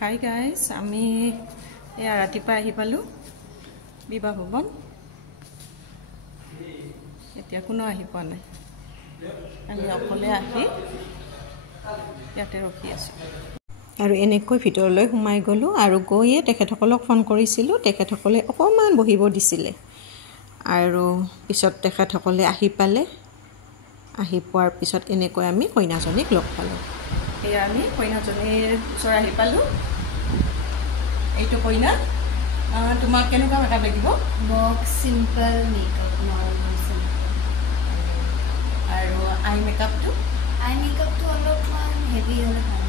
Hi guys, আমি এয়া ৰাতিপুৱা আহি পালো বিবাহ ভৱন। এতিয়া কোনো আহি পোৱা নাই, আমি অকলে আহি ইয়াতে ৰখি আছো। আৰু এনেকৈ ভিতৰলৈ সোমাই গলো আৰু গৈয়ে তেখেতসকলক ফোন কৰিছিলো, তেখেতসকলে অকমান বহিব দিছিলে। আৰু পিছত তেখেতসকলে আহি পালে, আহি পোৱাৰ পিছত এনেকৈ আমি কইনাজনীক লগ পালো। এয়া আমি কইনাজনীৰ ওচৰ আহি পালো। এইটো কইনা, তোমাক কেনেকুৱা মেকআপ লাগিব? Box simple makeup, normal simple. আৰু আই মেকআপটো অলপমান হেভি হ'লে ভাল।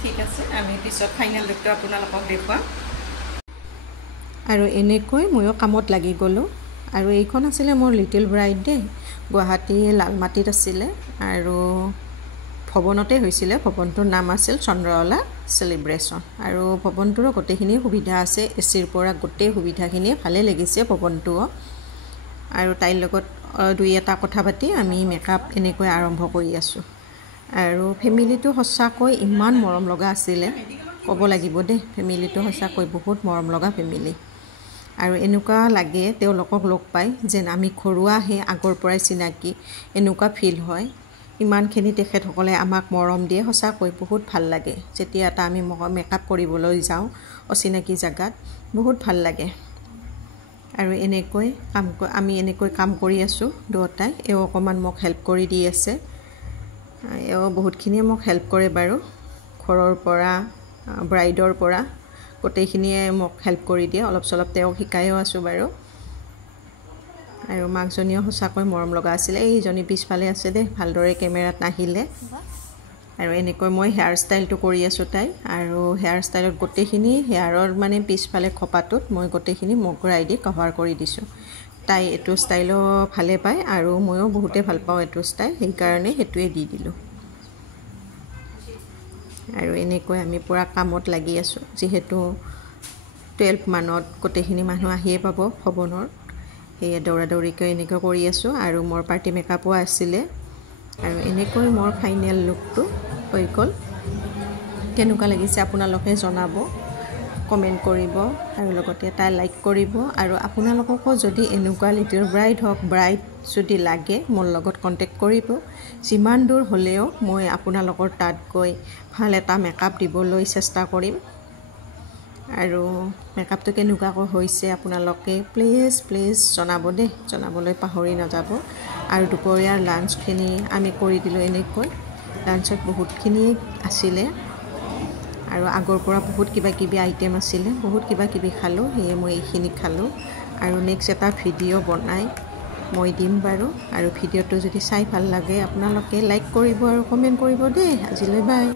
ঠিক আছে, আমি পিছত ফাইনেল লুকটো আপোনালোকক দেখুৱাম। আৰু এনেকৈ ময়ো কামত লাগি গ'লোঁ। আৰু এইখন আছিলে মোৰ লিটিল ব্ৰাইড ডে, গুৱাহাটী লালমাটিত আছিলে আৰু ভৱনতে হৈছিলে। ভৱনটোৰ নাম আছিল চন্দ্ৰকলা চেলিব্ৰেশ্যন। আৰু ভৱনটোৰো গোটেইখিনি সুবিধা আছে, এচিৰ পৰা গোটেই সুবিধাখিনি ভালে লাগিছে ভৱনটোও। আৰু তাইৰ লগত দুই এটা কথা পাতি আমি মেকআপ এনেকৈ আৰম্ভ কৰি আছোঁ। আৰু ফেমিলিটো সঁচাকৈ ইমান মৰম লগা আছিলে, ক'ব লাগিব দেই, ফেমিলিটো সঁচাকৈ বহুত মৰম লগা ফেমিলি। আৰু এনেকুৱা লাগে তেওঁলোকক লগ পাই যেন আমি ঘৰুৱাহে, আগৰ পৰাই চিনাকি, এনেকুৱা ফিল হয়। ইমানখিনি তেখেতসকলে আমাক মৰম দিয়ে, সঁচাকৈ বহুত ভাল লাগে। যেতিয়া এটা আমি মেকআপ কৰিবলৈ যাওঁ অচিনাকি জেগাত, বহুত ভাল লাগে। আৰু আমি এনেকৈ কাম কৰি আছোঁ দুয়োটাই। এও অকণমান মোক হেল্প কৰি দি আছে, এও বহুতখিনিয়ে মোক হেল্প কৰে বাৰু, ঘৰৰ পৰা ব্ৰাইডৰ পৰা গোটেইখিনিয়ে মোক হেল্প কৰি দিয়ে, অলপ চলপ তেওঁক শিকায়ো আছোঁ বাৰু। আৰু মাকজনীও সঁচাকৈ মৰম লগা আছিলে। এইজনী পিছফালে আছে দেই, ভালদৰে কেমেৰাত নাহিলে। আৰু এনেকৈ মই হেয়াৰ ষ্টাইলটো কৰি আছোঁ তাই। আৰু হেয়াৰ ষ্টাইলত গোটেইখিনি হেয়াৰৰ মানে পিছফালে খোপাটোত মই গোটেইখিনি মগৰাই দি কভাৰ কৰি দিছোঁ। তাই এইটো ষ্টাইলো ভালে পায় আৰু ময়ো বহুতে ভাল পাওঁ এইটো ষ্টাইল, সেইকাৰণে সেইটোৱে দি দিলোঁ। আৰু এনেকৈ আমি পূৰা কামত লাগি আছোঁ। যিহেতু 12 মানত গোটেইখিনি মানুহ আহিয়ে পাব ভৱনৰ, সেয়ে দৌৰা দৌৰিকৈ এনেকৈ কৰি আছোঁ। আৰু মোৰ পাৰ্টি মেকআপো আছিলে। আৰু এনেকৈ মোৰ ফাইনেল লুকটো হৈ গ'ল। কেনেকুৱা লাগিছে আপোনালোকে জনাব, কমেণ্ট কৰিব আৰু লগতে এটা লাইক কৰিব। আৰু আপোনালোককো যদি এনেকুৱা লিটিল ব্ৰাইড হওক, ব্ৰাইড যদি লাগে মোৰ লগত কণ্টেক্ট কৰিব। যিমান দূৰ হ'লেও মই আপোনালোকৰ তাত গৈ ভাল এটা মেকআপ দিবলৈ চেষ্টা কৰিম। আৰু মেকআপটো কেনেকুৱাকৈ হৈছে আপোনালোকে প্লিজ জনাব দেই, জনাবলৈ পাহৰি নাযাব। আৰু দুপৰীয়াৰ লাঞ্চখিনি আমি কৰি দিলোঁ এনেকৈ। লাঞ্চত বহুতখিনি আছিলে আৰু আগৰ পৰা বহুত কিবা কিবি আইটেম আছিলে, বহুত কিবা কিবি খালোঁ, সেয়ে মই এইখিনি খালোঁ। আৰু নেক্সট এটা ভিডিঅ' বনাই মই দিম বাৰু। আৰু ভিডিঅ'টো যদি চাই ভাল লাগে আপোনালোকে লাইক কৰিব আৰু কমেণ্ট কৰিব দেই। আজিলৈ বাই।